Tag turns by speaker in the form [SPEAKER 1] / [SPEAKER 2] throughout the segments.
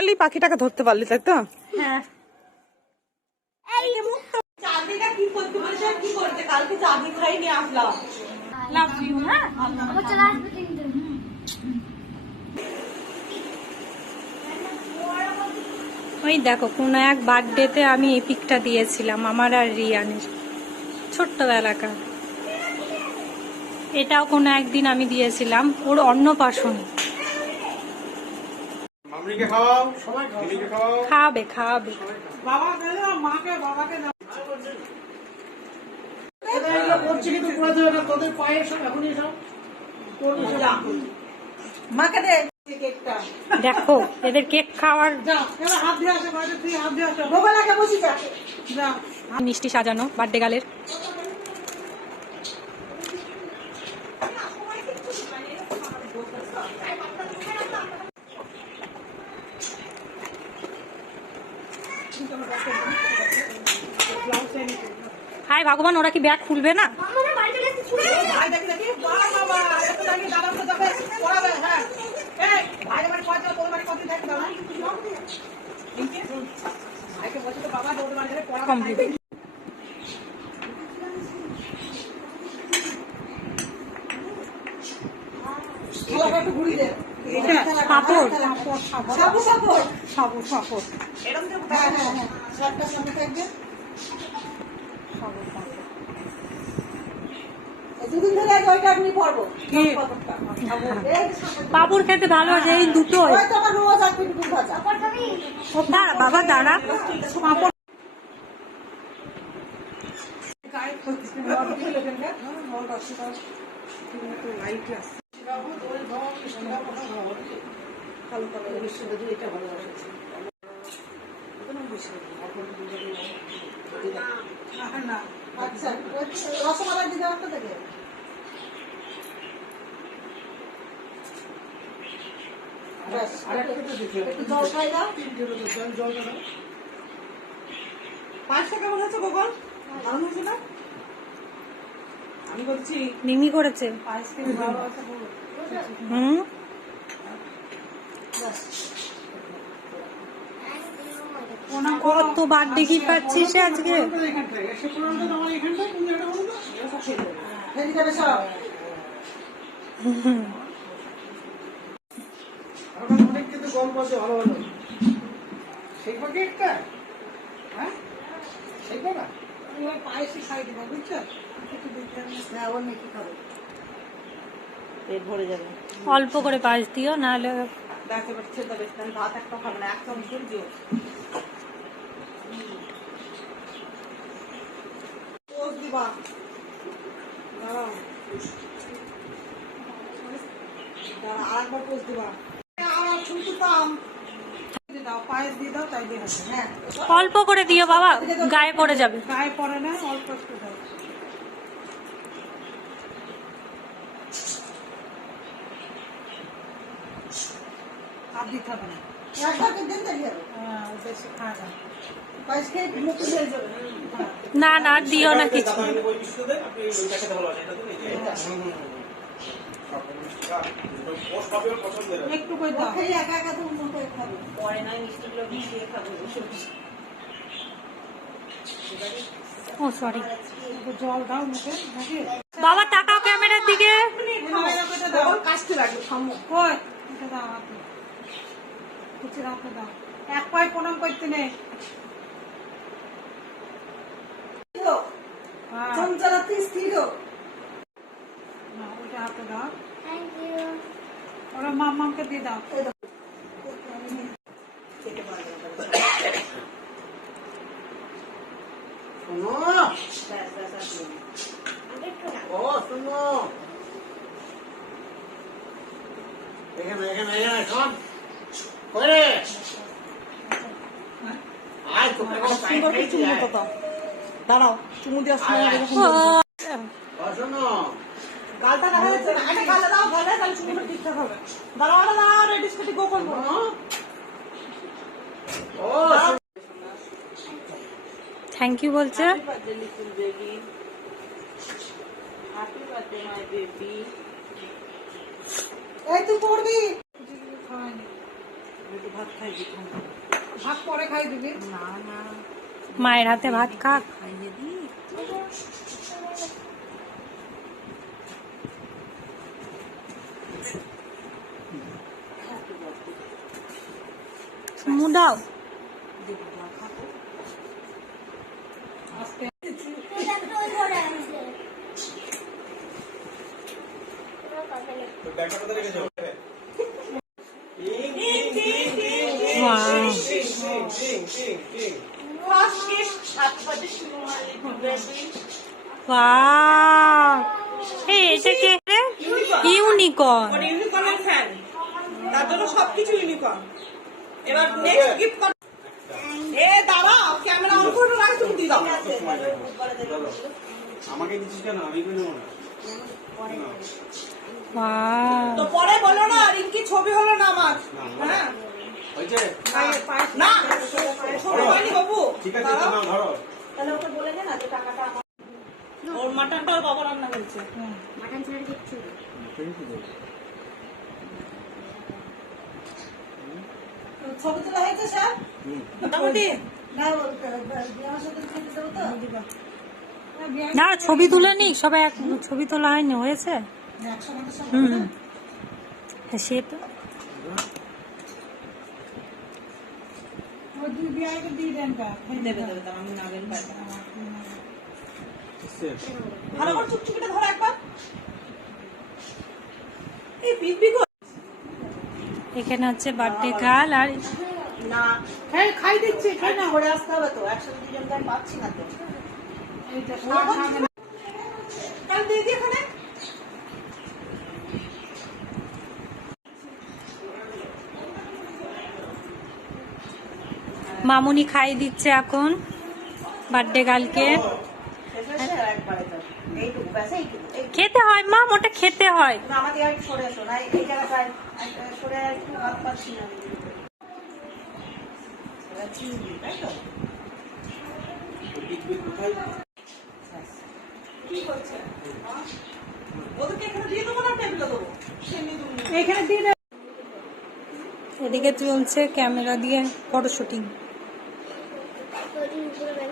[SPEAKER 1] Finally পাখিটাকে ধরতে পারলি তাই তো?
[SPEAKER 2] হ্যাঁ। হ্যাঁ? ওই দেখো কোনো এক বার্থডেতে আমি এই পিকটা দিয়েছিলাম আমার আর রিয়ানের। ছোট্টবেলাকার। এটাও কোনো একদিন আমি দিয়েছিলাম ওর অন্নপ্রাশন।
[SPEAKER 3] মামনিকে খাওয়াও
[SPEAKER 2] খাওয়াবে খাওয়াবে
[SPEAKER 1] মাকে বাবাকে দাও।
[SPEAKER 4] করছি কিন্তু করে দেবে না তোদের পায়ে সব এখনই সব করবি সব।
[SPEAKER 1] যা। মাকে দে
[SPEAKER 2] দেখো এদের কেক খাওয়ার মিষ্টি সাজানো বার্থডে গালের হাই ভগবান ওরা কি ব্যাগ খুলবে না?
[SPEAKER 1] হ্যাঁ
[SPEAKER 2] কমপ্লিট
[SPEAKER 1] দে
[SPEAKER 2] পাপড়।
[SPEAKER 1] সাবু সাবু।
[SPEAKER 2] সাবু পাপড়
[SPEAKER 1] এরকম হ্যাঁ হ্যাঁ। এই
[SPEAKER 2] খেতে ভালো আছে এই দুটোই।
[SPEAKER 1] হয়তো আমার রোজ আসবে টুকু ভাজা।
[SPEAKER 2] দাঁড়া বাবা দাঁড়া পাপড়
[SPEAKER 1] আচ্ছা রসমালাই দিতে একটা থেকে ব্যাস, একটু জল খাই দাও পাঁচটা কেমন দারুণ হয়েছে না আমি বলছি
[SPEAKER 2] মিমি করেছে। হুম কত বার্থডে কি পাচ্ছিস আজকে
[SPEAKER 4] এখানটায় এসে পড়ানো আমার এখানটায় তুমি একটা বলো তো
[SPEAKER 1] ফেলে যাবে সব
[SPEAKER 4] এখন কিন্তু ভালো ভালো। শিখব কি একটা? হ্যাঁ? শিখব না?
[SPEAKER 1] খাই দেবো বুঝছ। হ্যাঁ ওর মেয়ে কি খাবে। পেট ভরে যাবে।
[SPEAKER 2] অল্প করে পাশ দিও নাহলে
[SPEAKER 1] দেখ এবার ছেড়ে ভাত একটা খাবে না দিও। দিবা দাঁড়াও। দাঁড়া আরেকবার পোজ দিবা।
[SPEAKER 2] অল্প করে দিও বাবা গায়ে পড়ে যাবে।
[SPEAKER 1] গায়ে পড়ে না অল্প একটু দাও। আর দিতে হবে না। একবার দিন তাই হবে। হ্যাঁ হয়ে
[SPEAKER 2] না। না আর দিও না কিছু।
[SPEAKER 1] একটু করে দাও। খেয়ে একা একা তো হয়ে খাবে। পরে না মিষ্টিগুলো মিশিয়ে খাবে
[SPEAKER 2] ও সরি
[SPEAKER 1] জল দাও মুখে
[SPEAKER 2] বাবা তাকাও ক্যামেরার দিকে।
[SPEAKER 1] কাশতে লাগবে সামনে কই? এটা দাও হাতে। কিছু রাখতে দাও। এক পায়ে প্রণাম করতে নেই চঞ্চলাতে স্থির। না ওটা হাতে দাও। ওরা মামাকে দিয়ে দাও
[SPEAKER 4] এখানে শোন করে আয়
[SPEAKER 1] দাঁড়াও চুমু দিয়ে
[SPEAKER 4] শোনো
[SPEAKER 1] গালটা দেখা যাচ্ছে না আগে গালে দাও গালে তাহলে চুমুটা ঠিকঠাক হবে দাঁড়াও আরে দাঁড়াও রেডি স্কেটি গো করব
[SPEAKER 4] ও
[SPEAKER 2] থ্যাংক ইউ বলছে
[SPEAKER 1] Happy birthday, little baby. Happy birthday, my baby. এই তুই পড়বি ভাত পরে খাই দিবি
[SPEAKER 2] মায়ের হাতে ভাত খাক। মুদাও
[SPEAKER 1] আজকে
[SPEAKER 2] এই এটা কে? ইউনিকর্ন
[SPEAKER 5] ইউনিকর্নের ফ্যান তার জন্য সবকিছু ইউনিকর্ন এবার নেক্সট গিফট কর। এ দাঁড়াও ক্যামেরা অন করে রাখ তুমি দি দাও।
[SPEAKER 3] আমাকে দিচ্ছিস কেন? আমি করে নেব না।
[SPEAKER 5] তো পরে বলো না রিঙ্কি ছবি হলো না আমার। হ্যাঁ? না ছবি হয়নি বাবু।
[SPEAKER 3] ঠিক আছে তো নাও ধরো।
[SPEAKER 5] ওর মাটনটা ওর বাবা রান্না করেছে।
[SPEAKER 6] মাটন ছাড়া কিচ্ছু
[SPEAKER 1] ছবি তোলা হয়েছে স্যার
[SPEAKER 5] মোটামুটি
[SPEAKER 1] না
[SPEAKER 2] ছবি তুলে নি সবাই এক ছবি তোলা হয়নি হয়েছে হুম হ্যাঁ, সে তো
[SPEAKER 5] ভালো করে চুপচুপিটা ধরো একবার এই
[SPEAKER 2] এখানে হচ্ছে বার্থডে গার্ল আর
[SPEAKER 5] না
[SPEAKER 1] খাই খাই দিচ্ছি খাই
[SPEAKER 5] আসতে হবে তো একসাথে দুজন গান পাচ্ছি না তো।
[SPEAKER 1] এইটা শাক খাবে। না।
[SPEAKER 5] কাল দিয়ে দিই এখানে
[SPEAKER 2] মামুনি খাইয়ে দিচ্ছে এখন বার্থডে
[SPEAKER 5] এই
[SPEAKER 2] খেতে হয় মা ওটা খেতে হয়।
[SPEAKER 5] না একটু সরে এসো না এই জায়গাটায় একটা সরে আর একটু হাত পাচ্ছি না চিংড়ি, তাই তো? কি করছে? ওদেরকে এখানে দিয়ে দেবো না টেবিলে দেবো?
[SPEAKER 1] এখানে দিয়ে দেন
[SPEAKER 2] এদিকে চলছে ক্যামেরা দিয়ে ফটো শুটিং
[SPEAKER 6] ওই উপরে ব্যাগ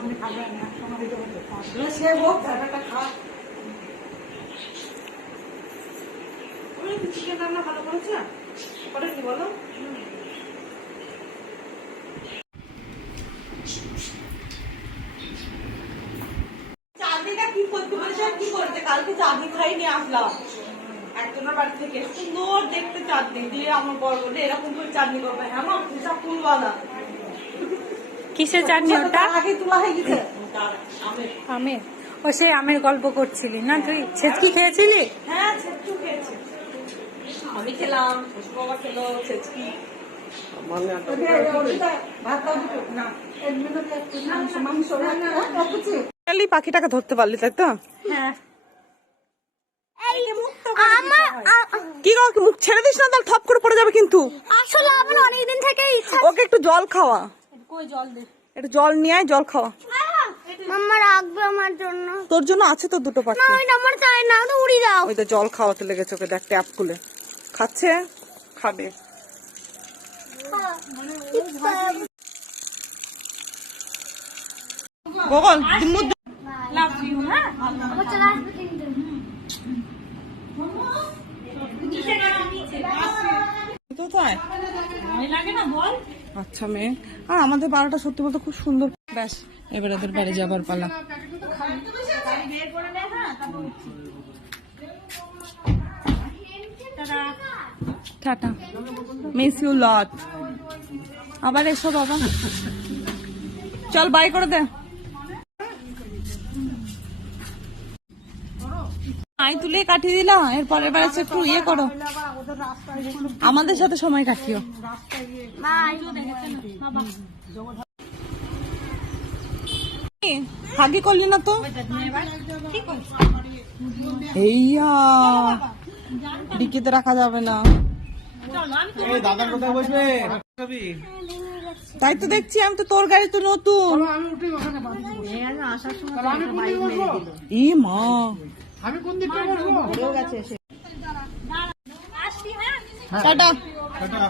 [SPEAKER 1] আপনি খাবেন না সময় দেবো সে হোক ব্যাপারটা খা
[SPEAKER 5] চিকেন রান্না ভালো করেছে? ওটা কি বলো? চাঁদনিটা কি করতে বলেছে আর কি করেছে? কালকে চাঁদনি খাই নিয়ে আসলাম। একজনের বাড়ি থেকে সুন্দর দেখতে চাঁদনি। দিয়ে আমার বড় বলে এরকম করে চাঁদনি করবে হ্যাঁ মা? হিসাব তুলবা না।
[SPEAKER 2] কিসের চাটনি ওটা?
[SPEAKER 1] আগে তোলা হয়ে গেছে।
[SPEAKER 5] আমি
[SPEAKER 2] আমের। ও সে আমের গল্প করছিলি না তুই ছেচকি খেয়েছিলি?
[SPEAKER 5] হ্যাঁ আমি খেলাম বাবা খেলো ছেচকি পাখিটাকে ধরতে পারলি তাই তো?
[SPEAKER 2] হ্যাঁ।
[SPEAKER 5] কি মুখ ছেড়ে দিস না তাহলে থপ করে পড়ে যাবে কিন্তু।
[SPEAKER 6] আসলে আমার অনেকদিন থেকে
[SPEAKER 5] ওকে একটু জল খাওয়া।
[SPEAKER 2] কই জল দে।
[SPEAKER 5] একটু জল নিয়ে আয় জল খাওয়া।
[SPEAKER 6] মাম্মা রাখবে আমার জন্য।
[SPEAKER 5] তোর জন্য আছে তো দুটো
[SPEAKER 6] না
[SPEAKER 5] পাখি
[SPEAKER 6] ওইটা আমার চাই না ওটা উড়ি দাও।
[SPEAKER 5] ওই তো জল খাওয়াতে লেগেছে ওকে দেখ ট্যাপ খুলে। খাচ্ছে? খাবে। গোগল মুখ
[SPEAKER 2] লাভ ইউ হ্যাঁ
[SPEAKER 6] আবার চলে আসবে কিন্তু
[SPEAKER 5] কোথায়?
[SPEAKER 2] লাগে না বল।
[SPEAKER 5] আচ্ছা মেয়ে। আর আমাদের পাড়াটা সত্যি বলতে খুব সুন্দর। ব্যাস, এবার ওদের বাড়ি যাবার পালা। টাটা। লট আবার এসো, বাবা। চল বাই করে দে। আই তুলে কাটিয়ে দিলাম এরপরে এবার আছে একটু ইয়ে করো। আমাদের সাথে সময় কাটিও। হাগি করলি না তো? এইয়া ডিকিতে রাখা যাবে না। তাই তো দেখছি আমি তো তোর গাড়ি তো নতুন ই মা।
[SPEAKER 4] আমি কোন দিকটা বসবো?
[SPEAKER 2] এসে।
[SPEAKER 4] টাটা। টাটা।